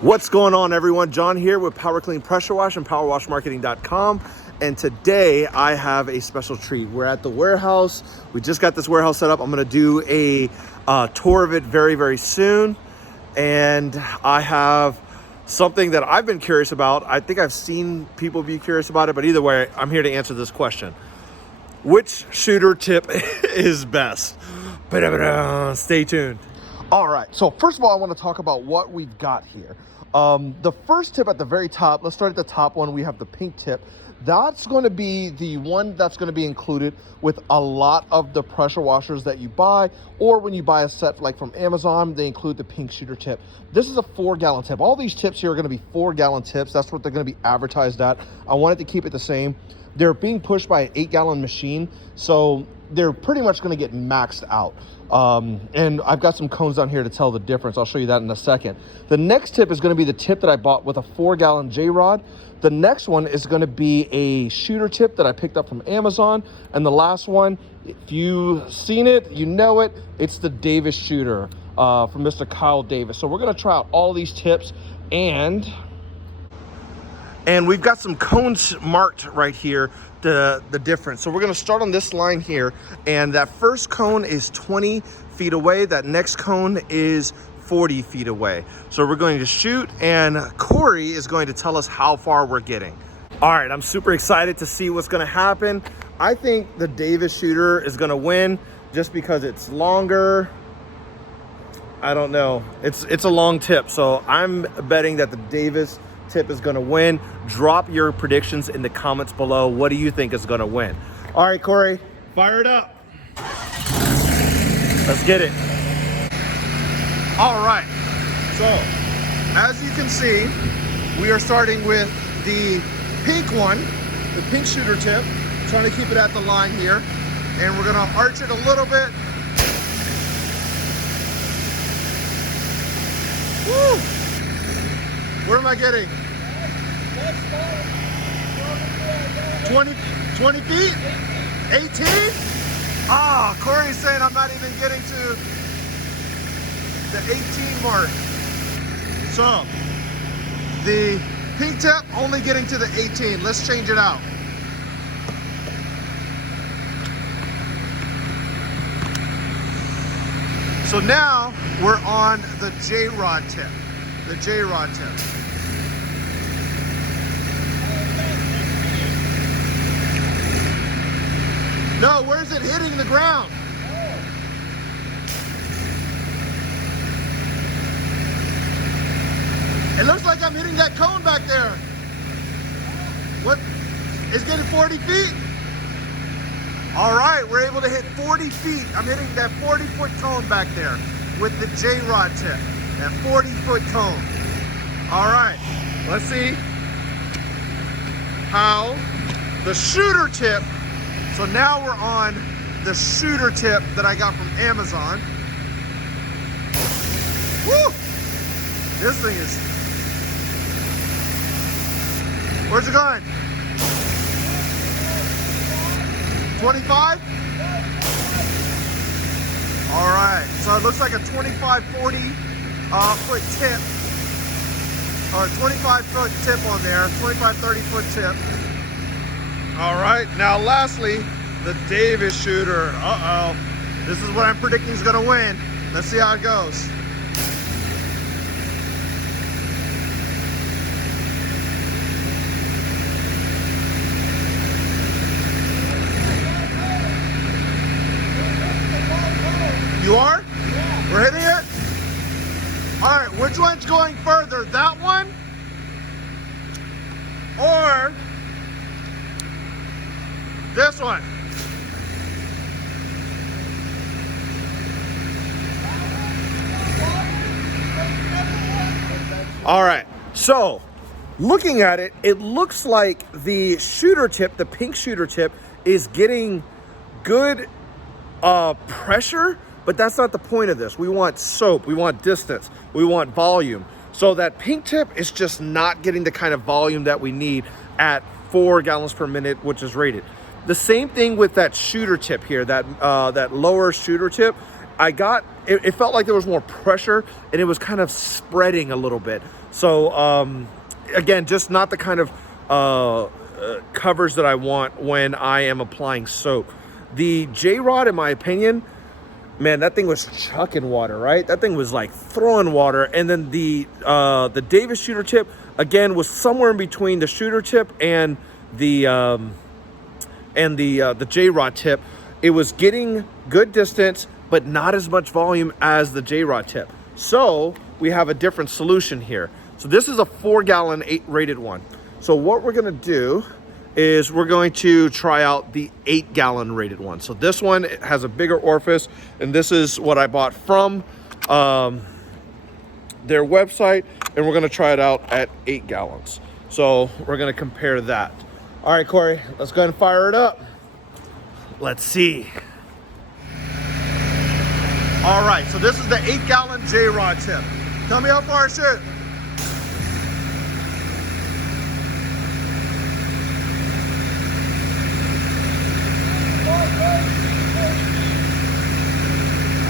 What's going on, everyone? John here with Power Clean Pressure Wash and PowerWashMarketing.com. And today I have a special treat. We're at the warehouse. We just got this warehouse set up. I'm going to do a tour of it very, very soon. And I have something that I've been curious about. I think I've seen people be curious about it, but either way, I'm here to answer this question. Which shooter tip is best? Stay tuned. All right, so first of all, I want to talk about what we've got here. The first tip at the very top, let's start at the top one. We have the pink tip. That's going to be the one that's going to be included with a lot of the pressure washers that you buy, or when you buy a set like from Amazon, they include the pink shooter tip. This is a 4-gallon tip. All these tips here are going to be 4-gallon tips. That's what they're going to be advertised at. I wanted to keep it the same. They're being pushed by an 8-gallon machine, so they're pretty much going to get maxed out. And I've got some cones down here to tell the difference. I'll show you that in a second. The next tip is going to be the tip that I bought with a 4-gallon J-Rod. The next one is going to be a shooter tip that I picked up from Amazon. And the last one, if you've seen it, you know it, it's the Davis shooter from Mr. Kyle Davis. So we're going to try out all these tips, and we've got some cones marked right here, the difference. So we're gonna start on this line here, and that first cone is 20 feet away. That next cone is 40 feet away. So we're going to shoot, and Corey is going to tell us how far we're getting. All right, I'm super excited to see what's gonna happen. I think the Davis shooter is gonna win just because it's longer. I don't know, it's a long tip, so I'm betting that the Davis tip is going to win. Drop your predictions in the comments below. What do you think is going to win? All right, Corey, fire it up. Let's get it. All right, so as you can see, we are starting with the pink one, the pink shooter tip, trying to keep it at the line here, and we're going to arch it a little bit. Woo! What am I getting? 20 feet? 18? Ah, Corey's saying I'm not even getting to the 18 mark. So, the pink tip only getting to the 18. Let's change it out. So now we're on the J-Rod tip. The J-Rod tip. No, where's it hitting the ground? It looks like I'm hitting that cone back there. What? It's getting 40 feet? All right, we're able to hit 40 feet. I'm hitting that 40-foot cone back there with the J-Rod tip. That 40-foot cone. All right, let's see how the shooter tip. So now we're on the shooter tip that I got from Amazon. Woo! This thing is... Where's it going? 25? All right, so it looks like a 25-40 foot tip, or 25-foot tip on there, 25-30-foot tip. All right, now lastly, the Davis shooter. Uh-oh, this is what I'm predicting is gonna win. Let's see how it goes. You are? Yeah. We're hitting it? All right, which one's going further? That one? Or this one? All right, so looking at it, it looks like the shooter tip, the pink shooter tip, is getting good pressure, but that's not the point of this. We want soap, we want distance, we want volume. So that pink tip is just not getting the kind of volume that we need at 4 gallons per minute, which is rated. The same thing with that shooter tip here, that lower shooter tip. it felt like there was more pressure and it was kind of spreading a little bit. So again, just not the kind of covers that I want when I am applying soap. The J-Rod, in my opinion, man, that thing was chucking water, right? That thing was like throwing water. And then the Davis shooter tip, again, was somewhere in between the shooter tip and the J-Rod tip. It was getting good distance, but not as much volume as the J-Rod tip. So we have a different solution here. So this is a 4-gallon 8 rated one. So what we're gonna do is we're going to try out the 8-gallon rated one. So this one has a bigger orifice, and this is what I bought from their website, and we're gonna try it out at 8 gallons. So we're gonna compare that. All right, Corey, let's go ahead and fire it up. Let's see. All right, so this is the 8-gallon J-Rod tip. Tell me how far it shoot.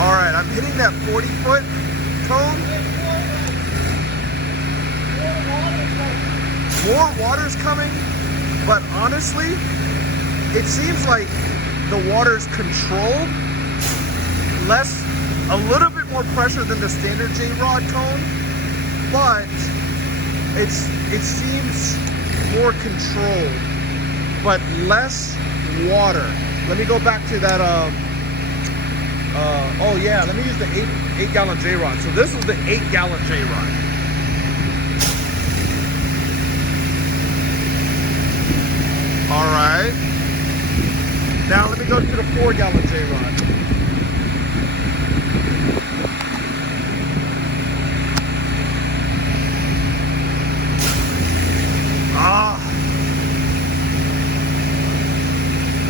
All right, I'm hitting that 40-foot cone. More water's coming, but honestly, it seems like the water's controlled. A little bit more pressure than the standard J-Rod cone, but it seems more controlled, but less water. Let me go back to that, oh yeah, let me use the 8-gallon J-Rod. So this is the 8-gallon J-Rod. All right. Now let me go to the 4-gallon J-Rod.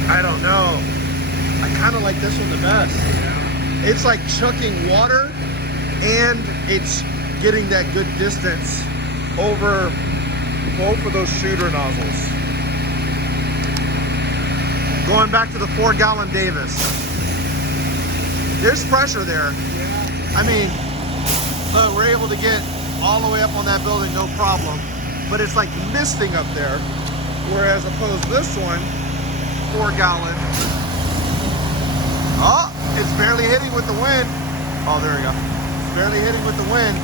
I don't know. I kind of like this one the best. Yeah. It's like chucking water, and it's getting that good distance over both of those shooter nozzles. Going back to the 4-gallon Davis. There's pressure there. Yeah. I mean, look, we're able to get all the way up on that building, no problem. But it's like misting up there. Whereas opposed to this one, 4-gallon. Oh, it's barely hitting with the wind. Oh, there we go. It's barely hitting with the wind.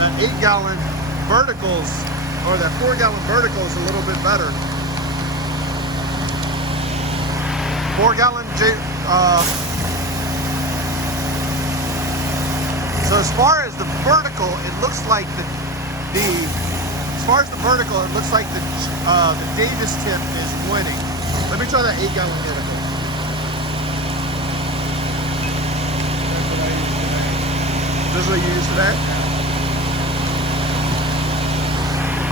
That 8-gallon verticals, or that 4-gallon vertical is a little bit better. 4-gallon so as far as the vertical, it looks like as far as the vertical, it looks like the Davis tip is winning. Let me try that 8-gallon vertical. This is what you use today?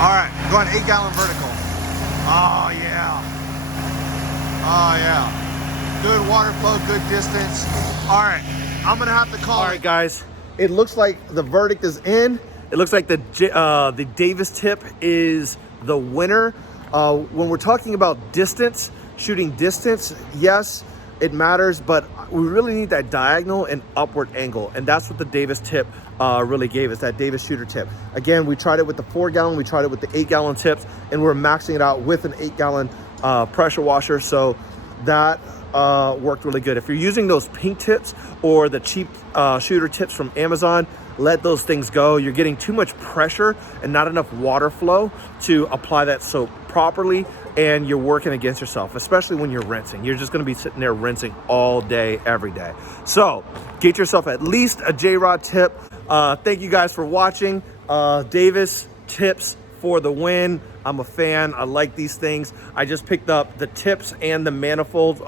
All right, go on 8-gallon vertical. Oh yeah. Oh yeah. Good water flow, good distance. All right, I'm gonna have to call. All right, guys, it looks like the verdict is in. It looks like the Davis tip is the winner. When we're talking about distance, shooting distance, yes, it matters, but we really need that diagonal and upward angle, and that's what the Davis tip really gave us, that Davis shooter tip. Again, we tried it with the 4-gallon, we tried it with the 8-gallon tips, and we're maxing it out with an 8-gallon pressure washer, so that worked really good. If you're using those pink tips or the cheap shooter tips from Amazon, let those things go. You're getting too much pressure and not enough water flow to apply that soap properly, and you're working against yourself, especially when you're rinsing. You're just gonna be sitting there rinsing all day, every day. So get yourself at least a J-Rod tip. Thank you guys for watching. Davis tips for the win. I'm a fan, I like these things. I just picked up the tips and the manifold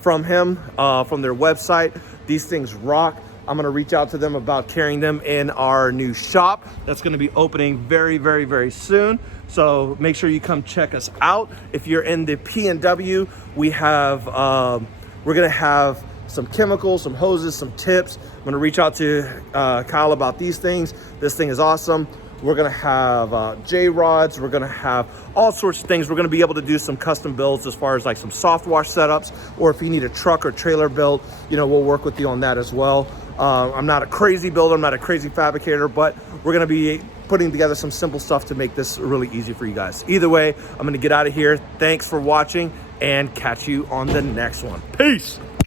from him, from their website. These things rock. I'm gonna reach out to them about carrying them in our new shop that's gonna be opening very, very, very soon. So make sure you come check us out. If you're in the PNW, we have, we're gonna have some chemicals, some hoses, some tips. I'm gonna reach out to Kyle about these things. This thing is awesome. We're gonna have J-rods. We're gonna have all sorts of things. We're gonna be able to do some custom builds as far as like some soft wash setups, or if you need a truck or trailer built, you know, we'll work with you on that as well. I'm not a crazy builder, I'm not a crazy fabricator, but we're gonna be putting together some simple stuff to make this really easy for you guys. Either way, I'm gonna get out of here. Thanks for watching and catch you on the next one. Peace.